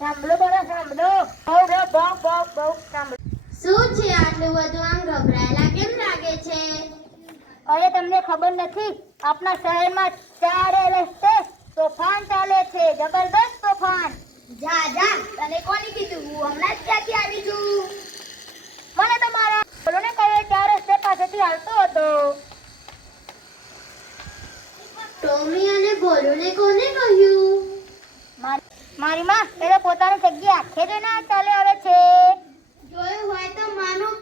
સાંભળો બરા સાંભળો બહુ બહુ બહુ બહુ બહુ સાંભળો શું છે આટલું બધું આમ ગભરાયેલા કેમ લાગે છે? અરે તમને ખબર નથી? આપણા શહેરમાં ચારે રસ્તે તોફાન ચાલે છે જબરદસ્ત તોફાન. જા જા તને કોને કીધું? હું હમણાં જ ક્યાંથી આવી છું. મને તમારા બોલો ને કહે ચાર રસ્તે પાસેથી આવતો હતો. ટોમી અને બોલોને કોને કહ્યું? મારી માં એ પોતાની જગ્યા આખે જ ના ચાલે આવે છે.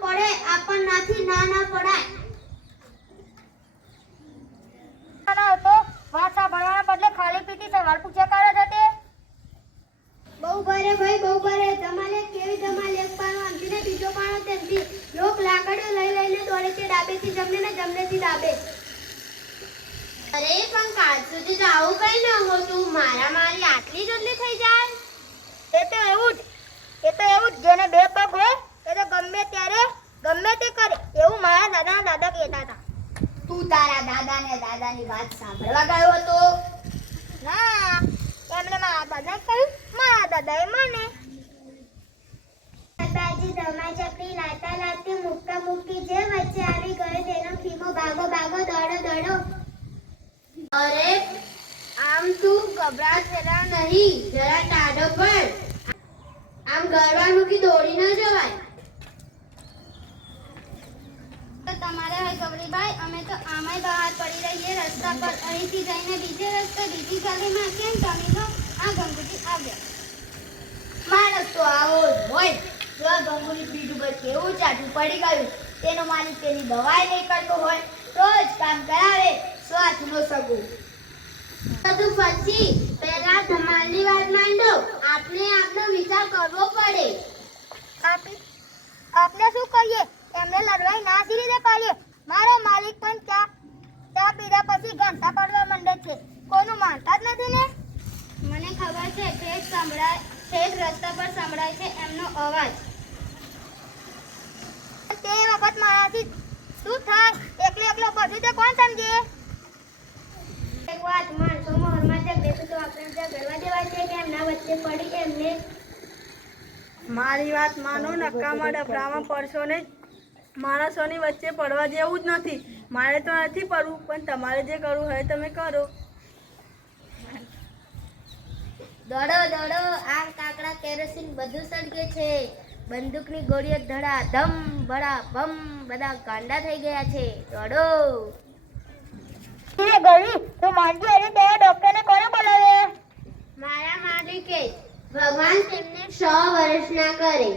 પડે આપણનાથી ના ના પડાય. તો હતો વાત સાંભળવાના બદલે ખાલી પીતી સવાલ પૂછ્યા કરે છે તે. બહુ ભરે ભાઈ બહુ ભરે. તમારે કેવી તમારે એક આમથી ને બીજો લોક લાકડીઓ લઈ લઈને દોડે છે ડાબેથી જમણે ને જમણેથી ડાબે. અરે પણ કાલ સુધી તો આવું કઈ ન હોતું. મારા મારી આટલી જલ્દી થઈ જાય. એ તો એવું જ એ તો એવું જ જેને બે પગ હોય એ તો ગમે ત્યારે ગમે તે કરે એવું મારા દાદા દાદા કહેતા હતા. તું તારા દાદા ને દાદાની વાત સાંભળવા ગયો હતો? ના એમને મારા દાદા કહ્યું મારા દાદાએ મને. દાદાજી ધમા ચકડી લાતા લાતી મુક્કા મુક્કી જે વચ્ચે આવી ગયો તેનો ખીમો ભાગો ભાગો દોડો દોડો. અરે આમ તું ગભરાટ જરા નહીં જરા ટાઢો પણ આમ ગરવા મૂકી દોડી ન જવાય. તમારે હવે અમે તો આમાંય બહાર પડી રહીએ રસ્તા પર. અહીંથી જઈને બીજે રસ્તે, બીજી ગલીમાં કેમ તમે તો આ ગંગુજી આવ્યા. માણસ તો આવો હોય. જો આ ગંગુની પીઠ ઉપર કેવું ચાટું પડી ગયું. તેનો માલિક તેની દવાઈ નહીં કરતો હોય. તો જ કામ કરાવે સ્વાર્થનો સગો. બધું પછી પહેલા ધમાલની વાત માંડો. આપણે આપનો વિચાર કરવો પડે. આપણે શું કહીએ એમને લડવાઈ ના સી રીતે પાડીએ મારો માલિક પણ ચા ચા પીધા પછી ઘંટા પાડવા માંડે છે. કોઈનું માનતા જ નથી ને? મને ખબર છે તે સંભળાય તે રસ્તા પર સંભળાય છે એમનો અવાજ. તે વખત મારાથી શું થાય? એકલો એકલો પછી તે કોણ સમજે? એક વાત માણસો મોહરમાં જે છે તો આપણે ઝઘડવા દેવા છે કે એમના વચ્ચે પડી એમને? મારી વાત માનો નકામા ડબરામાં પડશો ને માણસોની વચ્ચે પડવા જેવું જ નથી. મારે તો નથી પડવું પણ તમારે જે કરવું હોય તમે કરો. દડો દડો આ કાકડા કેરોસીન બધું સળગે છે. બંદૂકની ગોળીઓ ધડા ધમ ભડા ભમ બધા ગાંડા થઈ ગયા છે. દડો. એ ગળી તું માનજી હરી તે ડોક્ટરને કોને બોલાવે? મારા માલિકે ભગવાન તેમને સો વર્ષના કરે.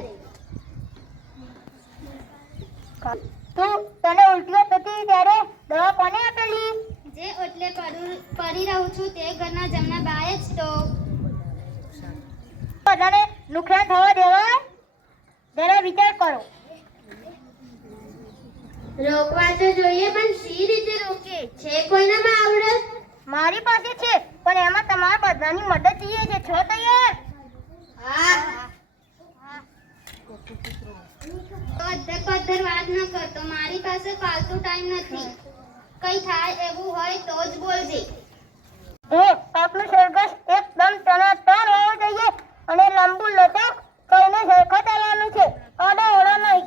તું તને ઉલટીઓ થતી ત્યારે દવા કોને આપેલી? જે ઓટલે પડી રહું છું તે ઘરના જમણા બાએ જ તો. બધાને નુકસાન થવા દેવાય? જરા વિચાર કરો. રોકવા તો જોઈએ પણ સી રીતે રોકે? છે કોઈનામાં આવડત? મારી પાસે છે પણ એમાં તમારા બધાની મદદ જોઈએ છે. છો તૈયાર? હા. પદ્ધર પદ્ધર વાત ન કરતો મારી પાસે ફાલતુ ટાઈમ નથી. કઈ થાય એવું હોય તો જ બોલજે. એ, આપણું સરઘસ એકદમ ટનાટન હોવું જોઈએ અને લાંબુ લટક કઈને સરખો ચાલવાનું છે ઓડો ઓડો નહીં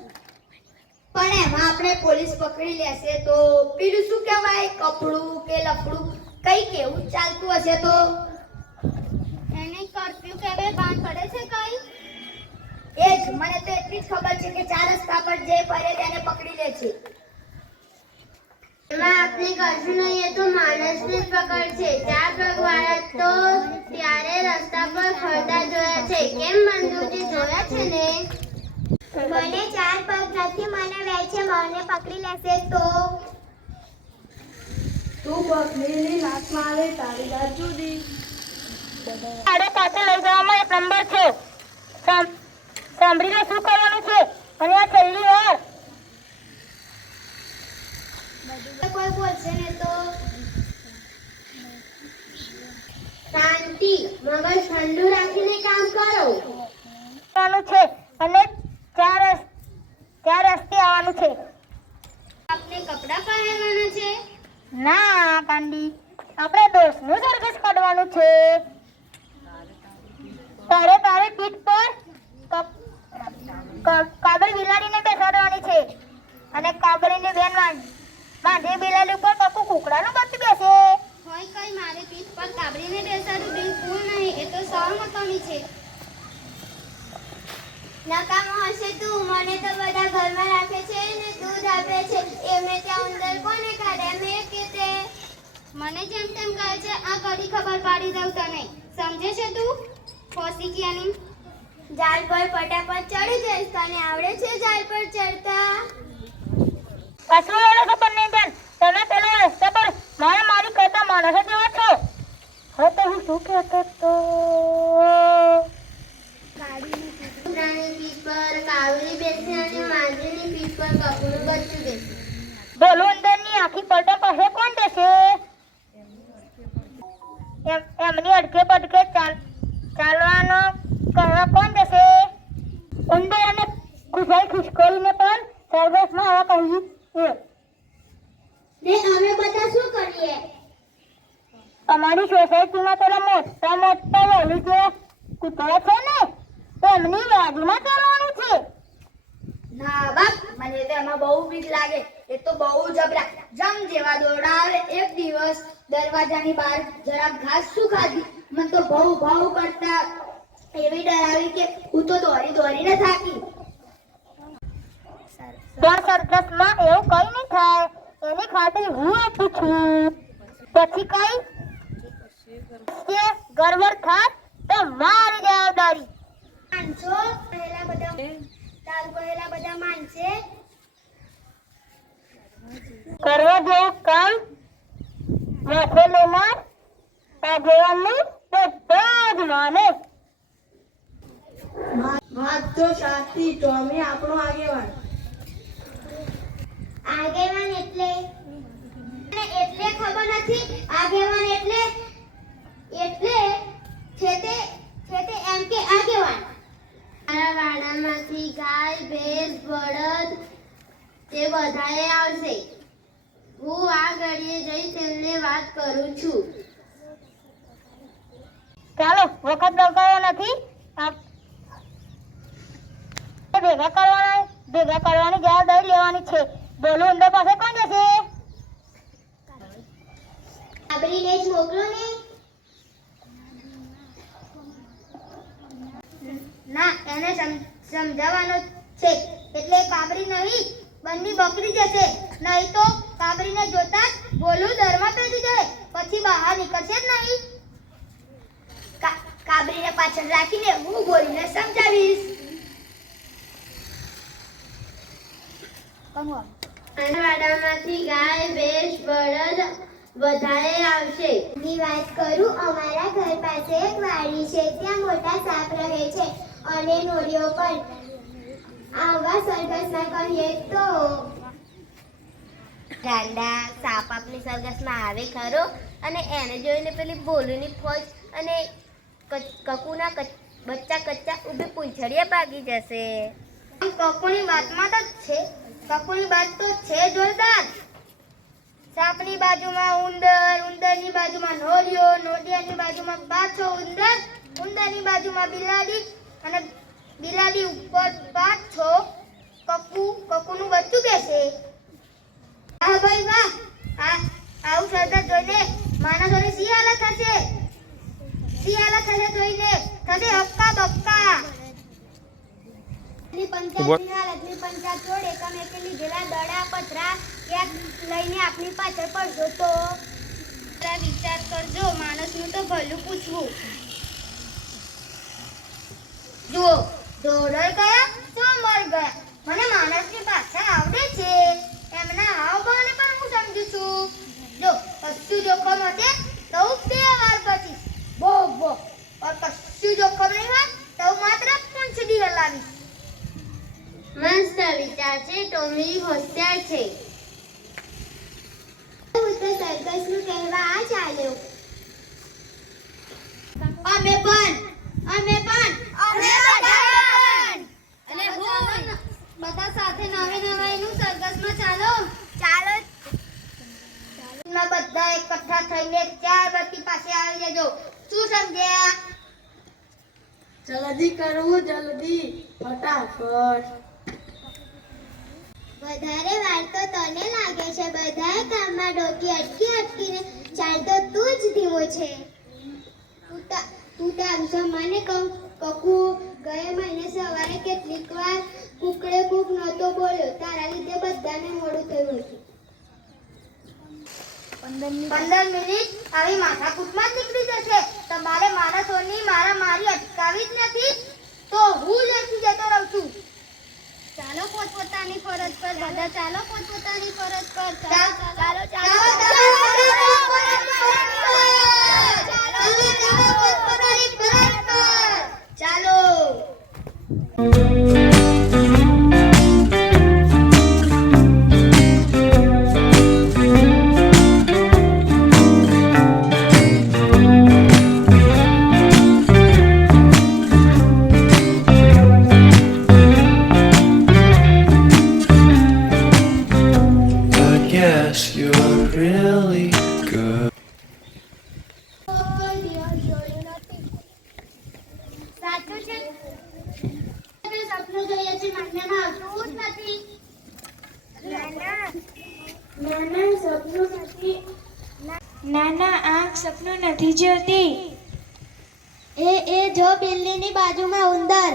પણ એમાં આપણે પોલીસ પકડી લેશે તો પેલું શું કહેવાય કપડું કે લપડું કઈ કેવું ચાલતું હશે તો એને કર્ફ્યુ કે બે બાંધ પડે છે કઈ એ જ મને તો એટલી જ ખબર છે કે ચાર રસ્તા પર જે ફરે તેને પકડી લે છે એમાં આપણે કશું નહીં એ તો માણસને જ પકડશે ચાર પગવાળા તો ત્યારે રસ્તા પર ફરતા જોયા છે. કેમ બંદૂકથી જોયા છે ને? મને ચાર પગ નથી મને બે છે મને પકડી લેશે તો? તું બકરીની નાકમાં આવે તારી દાદ જુદી. આડે પાસે લઈ જવામાં એક નંબર છે. સાંભળીને શું કરવાનું છે? અને આ છેલ્લી વાર. બોલશે ને તો શાંતિ મગજ ઠંડુ રાખીને કામ કરો. આવવાનું છે અને ચાર ચાર રસ્તે આવવાનું છે. આપને કપડાં પહેરવાના છે? ના કાંડી. આપણે દોસ્તનું સરઘસ કાઢવાનું છે. તારે તારે પીઠ પર કાબરી બિલાડીને બેસાડવાની છે. અને કાબરીને બેન બાંધી બિલાડી ઉપર કકુ કુકડાનું બચ્ચું બેસે. હોય કઈ મારે પીઠ પર કાબરીને બેસાડું બિલકુલ નહીં, એ તો સૌ નકામી છે. નકામો હશે તું, મને તો બધા ઘરમાં રાખે છે ને દૂધ આપે છે. એમને ત્યાં ઉંદર કોને કાઢે મેં કે તે. મને જેમ તેમ કહે છે, આ કડી ખબર પાડી દઉં તને. સમજે છે તું? ફોસી ફોસીકિયાની ઝાડ પર ફટાફટ ચડી જઈશ, તને આવડે છે ઝાડ પર ચડતા? કશું લડો છો બંને બેન તમે પેલા રસ્તા પર મારા મારી કરતા માણસો જેવા છો? હવે તો હું શું કહેતો તો? બોલું અંદરની આખી પલટા પાસે કોણ દેશે એમ એમની અડકે પડકે ચાલ ચાલવાનો કરવા કોણ દેશે ઉંદર અને ખુશાઈ ખુશકોરીને પણ સર્વસમાં આવા કહ્યું ને અમે બધા શું કરીએ? અમારી સોસાયટીમાં પેલા મોટા મોટા વહેલી જે કૂતરા છે ને? એમની બાજુમાં ચાલવાનું છે. ના બાપ મને તો એમાં બહુ બીક લાગે. એ તો બહુ જબરા. જમ જેવા દોડાવે એક દિવસ દરવાજાની બહાર જરાક ઘાસ શું ખાધી? મને તો બહુ ભાવ કરતા એવી ડરાવી કે હું તો દોડી દોડીને થાકી. ત્યાં સરઘસમાં એવું કઈ નહીં થાય. એની ખાતર હું આપું છું. પછી કઈ? કે ગરબડ થાત તો મારી જવાબદારી. માણસો પહેલા બધા તાલ પહેલા બધા માનશે? કરવા જેવું કામ માથે લેનાર આગેવાનનું બધા જ માને. વાત તો સાચી ટોમી આપણો આગેવાન. આગેવાન એટલે? એટલે ખબર નથી? આગેવાન એટલે એટલે છે તે છે તે એમ કે આગેવાન. મારા વાડામાંથી ગાય ભેંસ બળદ તે બધાએ આવશે. હું આ ઘડીએ જઈ તેમને વાત કરું છું. ચાલો વખત બગાડવો નથી. ભેગા કરવાના ભેગા કરવાની જવાબદારી લેવાની છે. બોલો અંદર પાસે કોણ જશે? આબરીને જ મોકલો ને. ના એને સમજાવવાનો છે. એટલે કાબરી નહીં બંની બકરી જશે. નહીં તો કાબરીને જોતા જ બોલું દરમાં પેટી જાય પછી બહાર નીકળશે જ નહીં. કાબરીને પાછળ રાખીને હું બોલીને સમજાવીશ. વાડામાંથી ગાય ભેંસ બળદ વધારે આવશે. ની વાત કરું અમારા ઘર પાસે એક વાડી છે. ત્યાં મોટા સાપ રહે છે. અને નોરીઓ પણ. આવા સરઘસમાં કહીએ તો. ગાંડા સાપ આપની સરઘસમાં આવે ખરો? અને એને જોઈને પેલી બોલુની ફોજ અને કકુના બચ્ચા કચ્ચા ઊભી પૂંછડીએ ભાગી જશે. કકુની વાતમાં તો છે કકુની વાત તો છે જોરદાર. સાપની બાજુમાં ઉંદર ઉંદરની બાજુમાં નોરિયો નોળિયાની બાજુમાં પાછો ઉંદર ઉંદરની બાજુમાં બિલાડી અને બિલાડી ઉપર પાછો કકુ કકુનું બચ્ચું બેસે. વાહ ભાઈ વાહ. આ આવું સરદાર જોઈને માણસોની સી હાલત થશે? સી હાલત થશે જોઈને? થશે હક્કા બક્કા ની પંચાયતની હાલતની પંચાયત જોડે તમે પેલી દડા પથરા ક્યાંક લઈને આપની પાછળ પડશો તો વિચાર કરજો માણસનું તો ભલું પૂછવું. જુઓ દોડર ગયા તો મર ગયા મને માણસની ભાષા આવડે છે એમના હાવભાવને પણ હું સમજુ છું જો કશું જોખમ હશે તો હું બે વાર પછી બો બો और કશું જોખમ નહીં હોય તો હું માત્ર પૂંછડી હલાવીશ મસ્ત વિચાર છે ટોમી હોશિયાર છે તો સર્કસનું કહેવા આ ચાલ્યો અમે પણ અમે પણ અમે બધા પણ અને હું બધા સાથે નવે નવાઈનું સર્કસમાં ચાલો. ચાલો. માં બધા એકઠા થઈને ચાર બત્તી પાસે આવી જજો. શું સમજ્યા? જલ્દી કરવું જલ્દી. ફટાફટ. વધારે વાર તો તને લાગે છે બધાએ કામમાં ડોકી અટકી અટકીને ચાલતો તું જ ધીમો છે. તું તા- તું તો મને કહું કકુ ગયા મહિને સવારે કેટલીક વાર કુકડે કૂક નહોતો બોલ્યો તારા લીધે બધાને મોડું થયું હતું પંદર મિનિટ આવી માથાકૂટમાં જ નીકળી જશે તમારે માણસોની મારા મારી અટકાવી જ નથી તો હું અહીંથી જતો રહું છું ચાલો પોતપોતાની ફરજ પર બધા ચાલો પોતપોતાની ફરજ પર ચાલો, ચાલો ચાલો, ચાલો, છે આવતું જ નથી. નાના સપનું નથી. નાના આંખ સપનું નથી જોતી. એ એ જો બિલ્લીની બાજુમાં ઉંદર.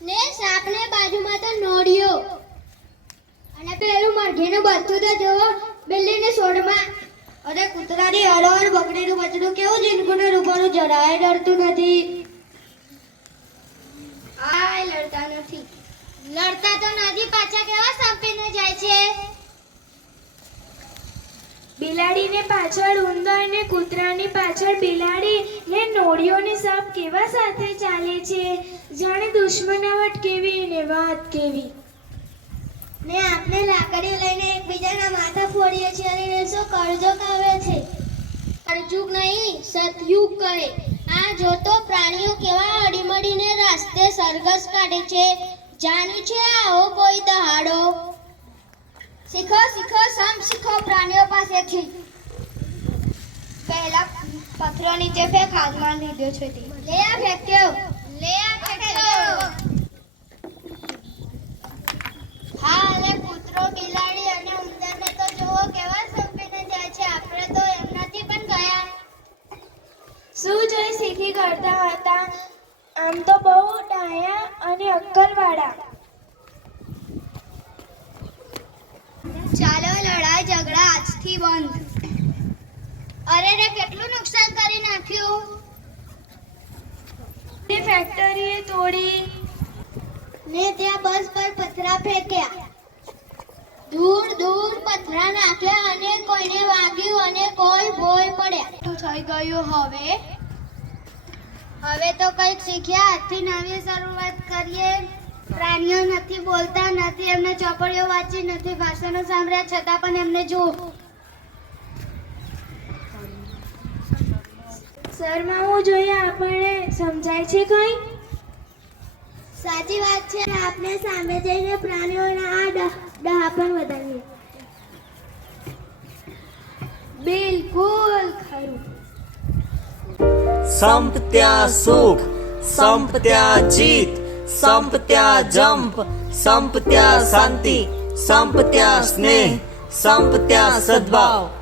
ને સાપને બાજુમાં તો નોડિયો અને પેલું મરઘીનું બચ્ચું તો જો બિલ્લીની સોડમાં અરે કૂતરાની હરોહર બકરીનું બચડું કેવું જીનકુનું રૂપાનું જરાય ડરતું નથી. આ લડતા નથી. લડતા તો નદી પાછા કેવા સંપીને જાય છે? બિલાડીને પાછળ ઉંદર ને કૂતરાની પાછળ બિલાડી ને નોળિયોને સાપ કેવા સાથે ચાલે છે? જાણે દુશ્મનાવટ કેવી ને વાત કેવી. ને આપણે લાકડીઓ લઈને એકબીજાના માથા ફોડીએ છીએ અને શું કરજો કાવે છે? અર્જુક નહીં સતયુગ કહે. આ જોતો પ્રાણીઓ કેવા અડીમડીને રાસ્તે સરઘસ કાઢે છે? જાણ્યું છે આવો કોઈ દહાડો? શીખો શીખો સમ શીખો પ્રાણીઓ પાસેથી. પહેલા પથરો નીચે ફેંક હાથમાં લીધો છે તે. લે આ ફેંક્યો. લે આ ફેંક્યો. હા અને કૂતરો બિલાડી અને ઉંદરને તો જોવો કેવા સંપીને જાય છે આપણે તો એમનાથી પણ ગયા શું જોઈ શીખી કરતા હતા આમ તો બહુ ડાયા અને અક્કલવાળા ચાલો લડાઈ ઝઘડા આજથી બંધ. અરે રે કેટલું નુકસાન કરી નાખ્યું? તે ફેક્ટરીએ તોડી. ને ત્યાં બસ પર પથરા ફેંક્યા. દૂર દૂર પથરા નાખ્યા અને કોઈને વાગ્યું અને કોઈ ભોય પડ્યા. થઈ ગયું હવે. હવે તો કંઈક શીખ્યા આજથી નવી શરૂઆત કરીએ. પ્રાણીઓ નથી બોલતા નથી એમને ચોપડીઓ વાંચી નથી ભાષણો સાંભળ્યા છતાં પણ એમને જો. શરમાવું જોઈએ આપણને સમજાય છે કઈ? સાચી વાત છે આપણે સામે જઈને પ્રાણીઓના આ ડહાપણ વધારીએ. બિલકુલ ખરું. સંપ ત્યાં સુખ સંપત્યા જીત સંપત્યા જંપ સંપત્યા શાંતિ સંપત્યા સ્નેહ સંપત્યા સદભાવ.